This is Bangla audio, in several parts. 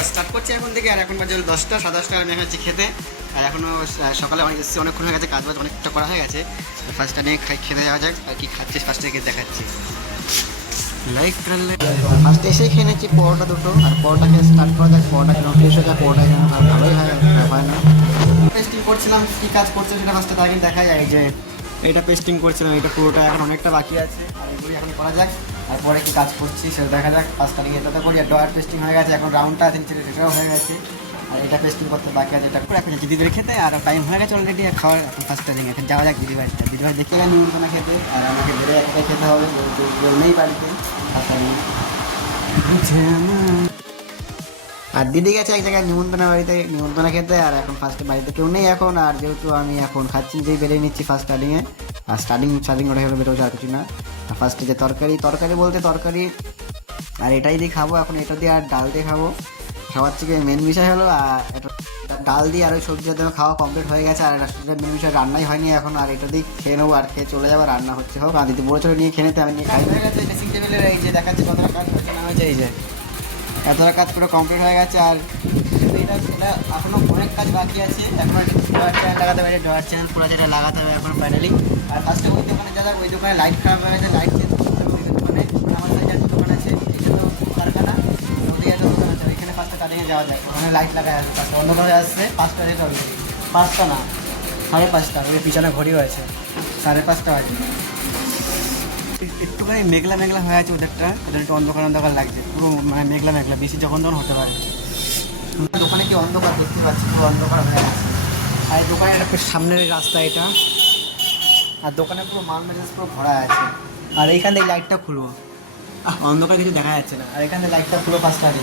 আবার স্টার্ট করছি এখন থেকে। আর এখন বাজে 10টা 10:30 আমি হচ্ছে খেতে। আর এখনও সকালে অনেক এসেছি, অনেকক্ষণ হয়ে গেছে, কাজ বাজ অনেকটা করা হয়ে গেছে। ফার্স্টটা নিয়ে খেতে যাওয়া যাক। আর কি খাচ্ছি ফার্স্ট থেকে দেখাচ্ছি। লাইক করলে ফার্স্ট এসেই খেয়ে নিচ্ছি পরোটা দুটো। আর পরোটাকে স্টার্ট করা যাক। পরোটা কেন ফ্রেশ হয়ে যায়, পরোটা যেন ভালোই হয় না। পেস্টিং করছিলাম, কী কাজ করছে সেটা ফার্স্টে তাই দেখা যায়। যে এটা পেস্টিং করছিলাম, এটা পুরোটা এখন অনেকটা বাকি আছে। আর এগুলি এখন করা যাক। আর পরে কী কাজ করছি সেটা দেখা যাক। ফার্স্টটা নিয়ে এটাতে করি। আর ডয়ার পেস্টিং হয়ে গেছে, এখন রাউন্ডটা সেটাও হয়ে গেছে। আর এটা পেস্টিং করতে বাকি আছে, এটা করে এখন দিদিদের খেতে। আর টাইম হয়ে গেছে অলরেডি খাওয়ার। এখন ফার্স্টটা দিন এখন যাওয়া যাক দিদিভাই দেখে গেলে নিমন্ত্রণ খেতে। আর আমাকে বেড়ে একটাই খেতে হবে, নেই বাড়িতে ফার্স্টটা নিয়ে। আর দিদি গেছে এক জায়গায় নিমন্ত্রণ খেতে। আর এখন ফার্স্টে বাড়িতে কেউ নেই এখন। আর যেহেতু আমি এখন খাচ্ছি, যেই বেরিয়ে নিচ্ছি ফার্স্ট স্টার্টিংয়ে। আর স্টার্টিং ওটা হলো বেরোচ্ছে, আর কিছু না। আর ফার্স্টে যে তরকারি বলতে তরকারি আর এটাই দিয়ে খাবো এখন। এটা দিয়ে আর ডাল দিয়ে খাবো। খাওয়ার থেকে মেন বিষয় হলো এটা ডাল দিয়ে আর ওই সবজির জন্য খাওয়া কমপ্লিট হয়ে গেছে। আর মেন বিষয় রান্নাই হয়নি এখন। আর এটা দিয়ে খেয়ে নেবো, আর খেয়ে চলে যাবো। রান্না হচ্ছে হোক। আর দিদি বড় ছোটো নিয়ে খেয়ে নিতে আমি নিয়ে খাই হয়ে গেছে। ড্রেসিং টেবিলের এই যে দেখাচ্ছে কতটা কাজ হচ্ছে না হয়েছে। এই যে এতটা কাজ পুরো কমপ্লিট হয়ে গেছে। আর এটা এখনও অনেক কাজ বাকি আছে। এখন ডয়ার চ্যানেল লাগাতে হবে, ডয়ার চ্যানেল পুরো যেটা লাগাতে হবে এখন ফাইনালি। আর ফার্স্টে ওই দোকানে যা যাক, ওই দোকানে লাইট খারাপ হয়ে গেছে, লাইট চেঞ্জ করতে হবে। ওই দোকানে আমার সাইডে একটা দোকান আছে, এটা তো কারখানা, ওদিকে একটা দোকান আছে, ওইখানে ফার্স্টে কাটিয়ে যাওয়া যায়। ওখানে লাইট লাগায় আসবে, ফার্স্টে অন্ধকার হয়ে আসছে। 5টা যেতে হবে, 5টা না 5:30। ওই পিছনে ঘড়ি হয়েছে 5:30 বাজে। একটুখানি মেঘলা হয়ে আছে ওদেরটা, ওদের একটু অন্ধকার লাগছে পুরো, মানে মেঘলা বেশি যখন হতে পারে। দোকানে কি অন্ধকার দেখতে পাচ্ছি, পুরো অন্ধকার হয়ে আছে। আর দোকানের একটা সামনের রাস্তা এটা। আর দোকানে পুরো মাল মেজাজ পুরো ভরা আছে। আর এইখান থেকে লাইটটা খুলবো, অন্ধকার কিছু দেখা যাচ্ছে না। আর এখান থেকে লাইটটা খুলো ফার্স্ট আগে।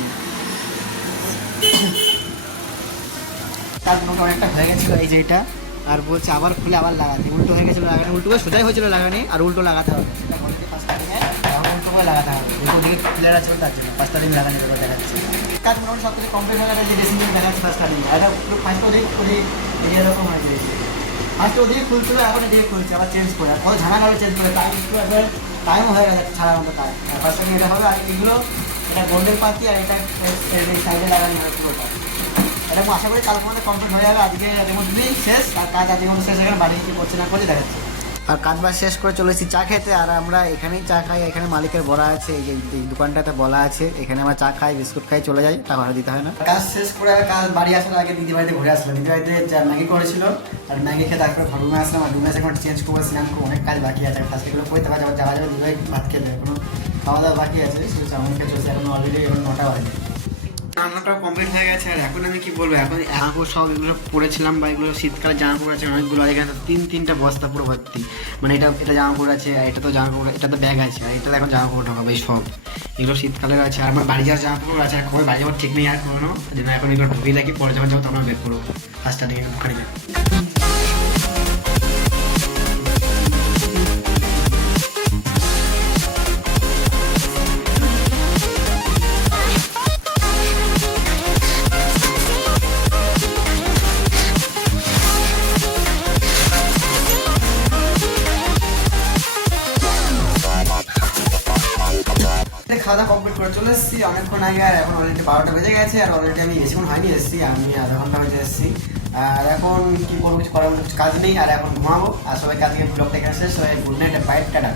তার মোটামুটি অনেকটা হয়ে গেছিলো এই যে এটা। আর বলছে আবার খুলে আবার লাগাতে, উল্টো হয়ে গেছিলো লাগানি, উল্টো করে সোজাই হয়েছিল লাগানি, আর উল্টো লাগাতে হবে। সেটা বলতে ফার্স্ট টাইমে উল্টো করে লাগাতে হবে, যেহেতু দিকে ক্লিয়ার আছে তার জন্য ফার্স্ট টাইম লাগানি দেখাচ্ছে। কাজ মোটামুটি সব কিছু কমপ্লিট হয়ে গেছে। যে ড্রেসিং টেবিল দেখাচ্ছে ফার্স্ট টাইম, এটা পুরো ফার্স্ট ওদিকে এরকম হয়ে গেছে। ফার্স্ট ওদিকে খুলছিল, এখন এদিকে খুলছে আবার চেঞ্জ করে। কত ঝামেলা হবে চেঞ্জ করে, টাইম একটু একবার টাইমও হয়ে গেছে ছাড়ার মতো টাইম। ফার্স্ট টাইম এটা হবে। আর এগুলো এটা গোল্ডেন পাতি, আর এটা সাইডে লাগানো হবে পুরোটা। এটা আমি আশা করি কালকে মধ্যে কমপ্লিট হয়ে যাবে। আজকে এর মধ্যেই শেষ। আর কাজ আজকের মধ্যে শেষ, এখানে বাড়ি কি করছে না করছে দেখাচ্ছে। আর কাজ বাজ শেষ করে চলে এসেছি চা খেতে। আর আমরা এখানেই চা খাই, এখানে মালিকের বলা আছে, এই দোকানটাতে বলা আছে, এখানে আমরা চা খাই, বিস্কুট খাই, চলে যাই, তা ভাড়া দিতে হয় না। কাজ শেষ করে কাজ বাড়ি আসার আগে দিদি বাড়িতে ঘুরে আসলাম। দিদি বাড়িতে ম্যাগি করেছিল, আর ম্যাগি খেয়ে তারপরে রুমে আসলাম। আর রুমে এসে এখন চেঞ্জ করবো, স্নান করবো, অনেক কাজ বাকি আছে। ফার্স্ট এগুলো করতে পারে যাওয়া যাবে, দিদি ভাত খেতে এখনো খাওয়া দাওয়া বাকি আছে। সেটা চাউমিন খেয়ে চলছে, এখন অলরেডি এখন 9টা বাজে। রান্নাটাও কমপ্লিট হয়ে গেছে। আর এখন আমি কি বলবো, এখন জামাকাপড় সব এগুলো পরেছিলাম, বা এগুলো শীতকালের জামাকাপড় আছে অনেকগুলো। এখানে 3টা বস্তা পুরো ভর্তি, মানে এটা জামাকাপড় আছে, আর এটা তো জামাকাপড়, এটা তো ব্যাগ আছে, আর এটা এখন জামাকাপড় ঢোকাবো। এই সব এগুলো শীতকালের আছে। আর আমার বাড়ি যাওয়ার জামাকাপড় আছে, আর কবে বাড়ি যাওয়ার ঠিক নেই আর কোনো, যে না এখন এগুলো ঢুকিয়ে রাখি, পরে যখন যাবো তখন বের করবো ফার্স্টটা দিকে ঢুকানি যাবে। খাওয়া দাওয়া কমপ্লিট করে চলে এসেছি অনেকক্ষণ আগে। আর এখন অলরেডি 12টা বেজে গেছে। আর অলরেডি আমি বেশিক্ষণ হয়নি এসেছি, আমি আধা ঘন্টা হয়ে এসেছি। আর এখন কি করবো, কিছু করার মতো কিছু কাজ নেই। আর এখন ঘুমাবো। আর সবাইকে আজকে ব্লগটা এখানে শেষ। সবাই গুড নাইট, বাই, টাটা।